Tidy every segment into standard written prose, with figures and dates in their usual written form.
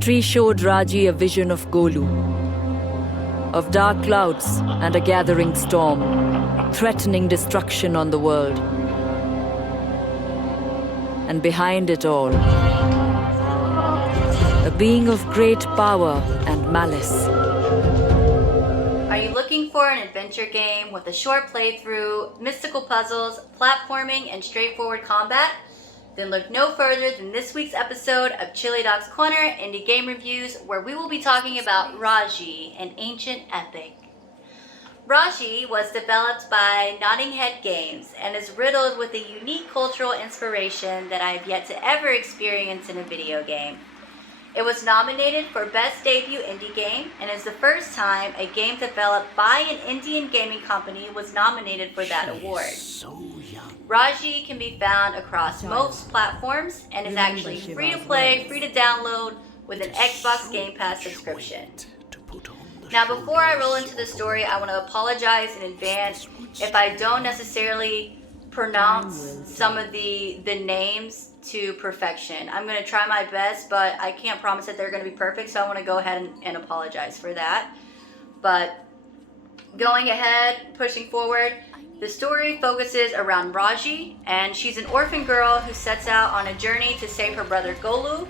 tree showed Raji a vision of Golu, of dark clouds and a gathering storm, threatening destruction on the world. And behind it all, a being of great power and malice. Are you looking for an adventure game with a short playthrough, mystical puzzles, platforming, and straightforward combat? Then look no further than this week's episode of ChiliDawg's Corner Indie Game Reviews, where we will be talking about Raji, an ancient epic. Raji was developed by Notting Head Games and is riddled with a unique cultural inspiration that I have yet to ever experience in a video game. It was nominated for Best Debut Indie Game and is the first time a game developed by an Indian gaming company was nominated for that award. Raji can be found across most platforms and is actually free to play, free to download with an Xbox Game Pass subscription. Now, before I roll into the story, I want to apologize in advance if I don't necessarily pronounce some of the names to perfection. I'm going to try my best, but I can't promise that they're going to be perfect, so I want to go ahead and apologize for that. But going ahead, pushing forward, the story focuses around Raji, and she's an orphan girl who sets out on a journey to save her brother Golu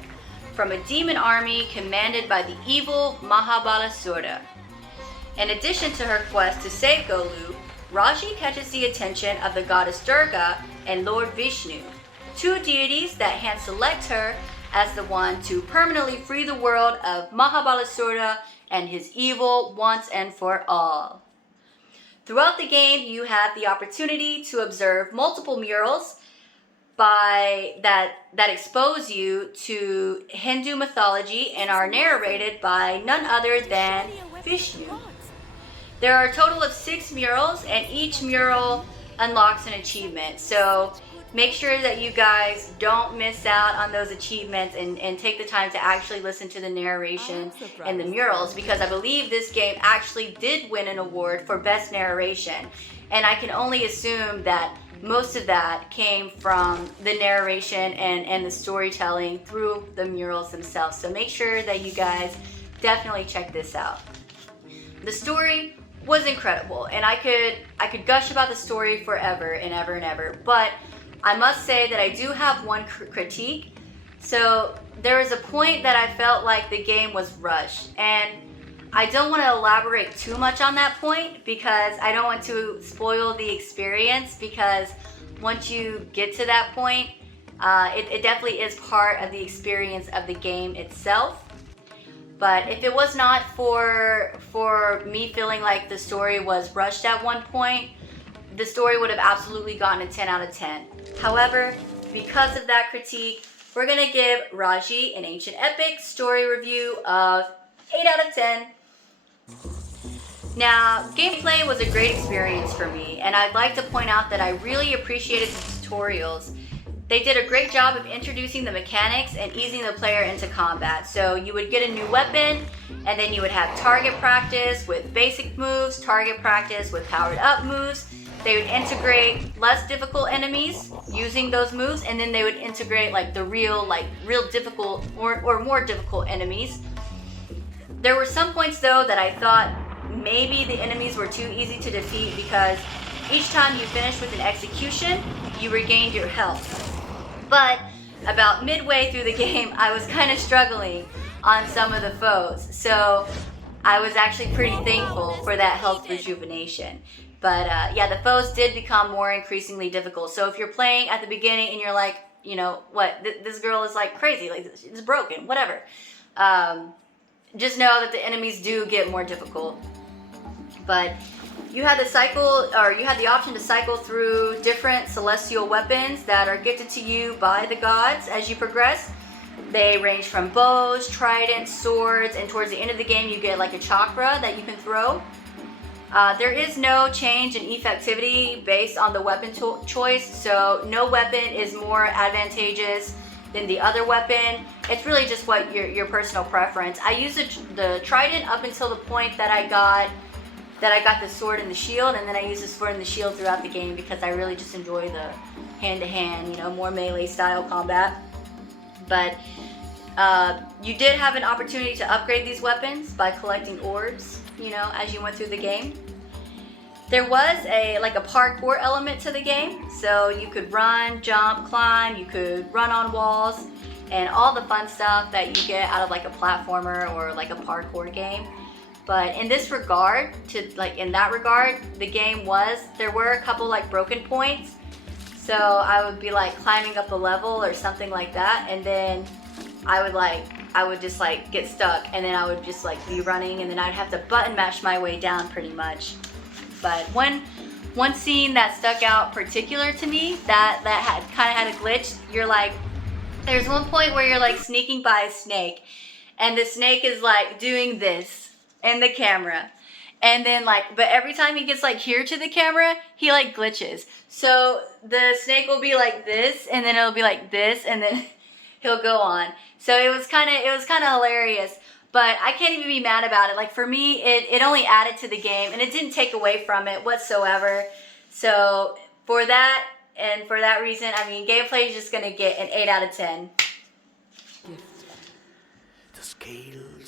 from a demon army commanded by the evil Mahabalasura. In addition to her quest to save Golu, Raji catches the attention of the goddess Durga and Lord Vishnu, two deities that hand select her as the one to permanently free the world of Mahabalasura and his evil once and for all. Throughout the game, you have the opportunity to observe multiple murals that expose you to Hindu mythology and are narrated by none other than Vishnu. There are a total of 6 murals, and each mural unlocks an achievement. So make sure that you guys don't miss out on those achievements and take the time to actually listen to the narration in the murals, because I believe this game actually did win an award for Best Narration. And I can only assume that most of that came from the narration and the storytelling through the murals themselves. So make sure that you guys definitely check this out. The story was incredible, and I could gush about the story forever and ever and ever, but I must say that I do have one critique. So there was a point that I felt like the game was rushed, and I don't want to elaborate too much on that point because I don't want to spoil the experience, because once you get to that point, it definitely is part of the experience of the game itself. But if it was not for me feeling like the story was rushed at one point, the story would have absolutely gotten a 10 out of 10. However, because of that critique, we're going to give Raji, an ancient epic, story review of 8 out of 10. Now, gameplay was a great experience for me, and I'd like to point out that I really appreciated the tutorials. They did a great job of introducing the mechanics and easing the player into combat. So you would get a new weapon, and then you would have target practice with basic moves, target practice with powered up moves. They would integrate less difficult enemies using those moves, and then they would integrate like the real difficult or more difficult enemies. There were some points though that I thought maybe the enemies were too easy to defeat, because each time you finished with an execution, you regained your health. But about midway through the game, I was kind of struggling on some of the foes. So I was actually pretty thankful for that health rejuvenation. But yeah, the foes did become more increasingly difficult. So if you're playing at the beginning and you're like, you know, what, this girl is like crazy, like it's broken, whatever. Just know that the enemies do get more difficult. But you had the option to cycle through different celestial weapons that are gifted to you by the gods as you progress. They range from bows, tridents, swords, and towards the end of the game you get like a chakra that you can throw. There is no change in effectivity based on the weapon choice, so no weapon is more advantageous than the other weapon. It's really just what your personal preference. I used the trident up until the point that I got the sword and the shield, and then I used the sword and the shield throughout the game because I really just enjoy the hand-to-hand, more melee style combat. But You did have an opportunity to upgrade these weapons by collecting orbs, you know, as you went through the game. There was a parkour element to the game, so you could run, jump, climb, you could run on walls, and all the fun stuff that you get out of like a platformer or like a parkour game. But in this regard, the game there were a couple like broken points. So I would be like climbing up a level or something like that, and then I would just like get stuck, and then I would just like be running, and then I'd have to button mash my way down pretty much. But one scene that stuck out particular to me that had a glitch. There's one point where you're like sneaking by a snake, and the snake is like doing this in the camera, and then but every time he gets like here to the camera, he like glitches. So the snake will be like this, and then it'll be like this, and then he'll go on. So it was kind of hilarious. But I can't even be mad about it. Like for me, it only added to the game, and it didn't take away from it whatsoever. So for that and for that reason, I mean, gameplay is just gonna get an 8 out of 10.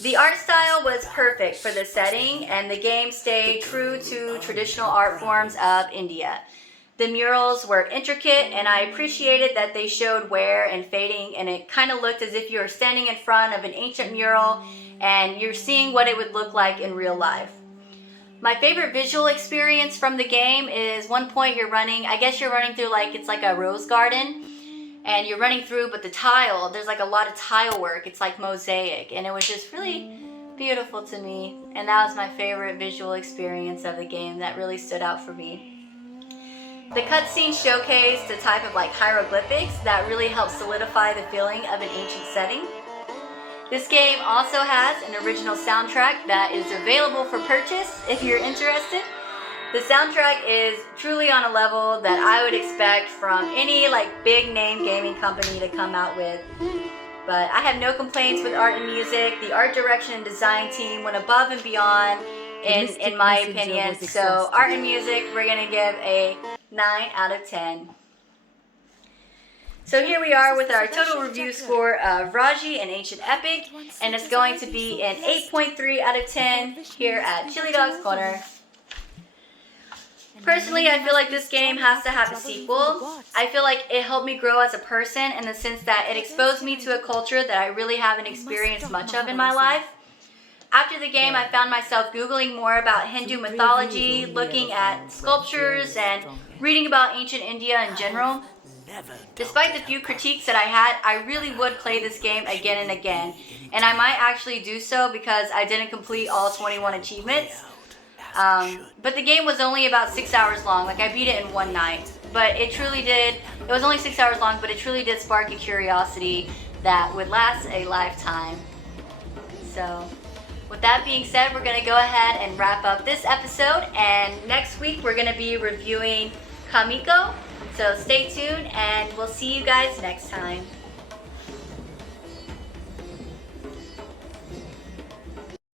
The art style was perfect for the setting, and the game stayed true to traditional art forms of India. The murals were intricate, and I appreciated that they showed wear and fading, and it kind of looked as if you were standing in front of an ancient mural and you're seeing what it would look like in real life. My favorite visual experience from the game is one point you're running through it's like a rose garden, and you're running through, but there's like a lot of tile work. It's like mosaic, and it was just really beautiful to me, and that was my favorite visual experience of the game that really stood out for me. The cutscene showcased a type of like hieroglyphics that really helped solidify the feeling of an ancient setting. This game also has an original soundtrack that is available for purchase if you're interested. The soundtrack is truly on a level that I would expect from any like big name gaming company to come out with. But I have no complaints with art and music. The art direction and design team went above and beyond in my opinion. So art and music, we're gonna give a 9 out of 10. So here we are with our total review score of Raji and Ancient Epic, and it's going to be an 8.3 out of 10 here at ChiliDawg's Corner. Personally, I feel like this game has to have a sequel. I feel like it helped me grow as a person in the sense that it exposed me to a culture that I really haven't experienced much of in my life. After the game, I found myself Googling more about Hindu mythology, looking at sculptures, and reading about ancient India in general. Despite the few critiques that I had, I really would play this game again and again. And I might actually do so because I didn't complete all 21 achievements. But the game was only about 6 hours long. Like, I beat it in one night. But it was only 6 hours long, but it truly did spark a curiosity that would last a lifetime. So, with that being said, we're going to go ahead and wrap up this episode. And next week, we're going to be reviewing Kamiko. So stay tuned, and we'll see you guys next time.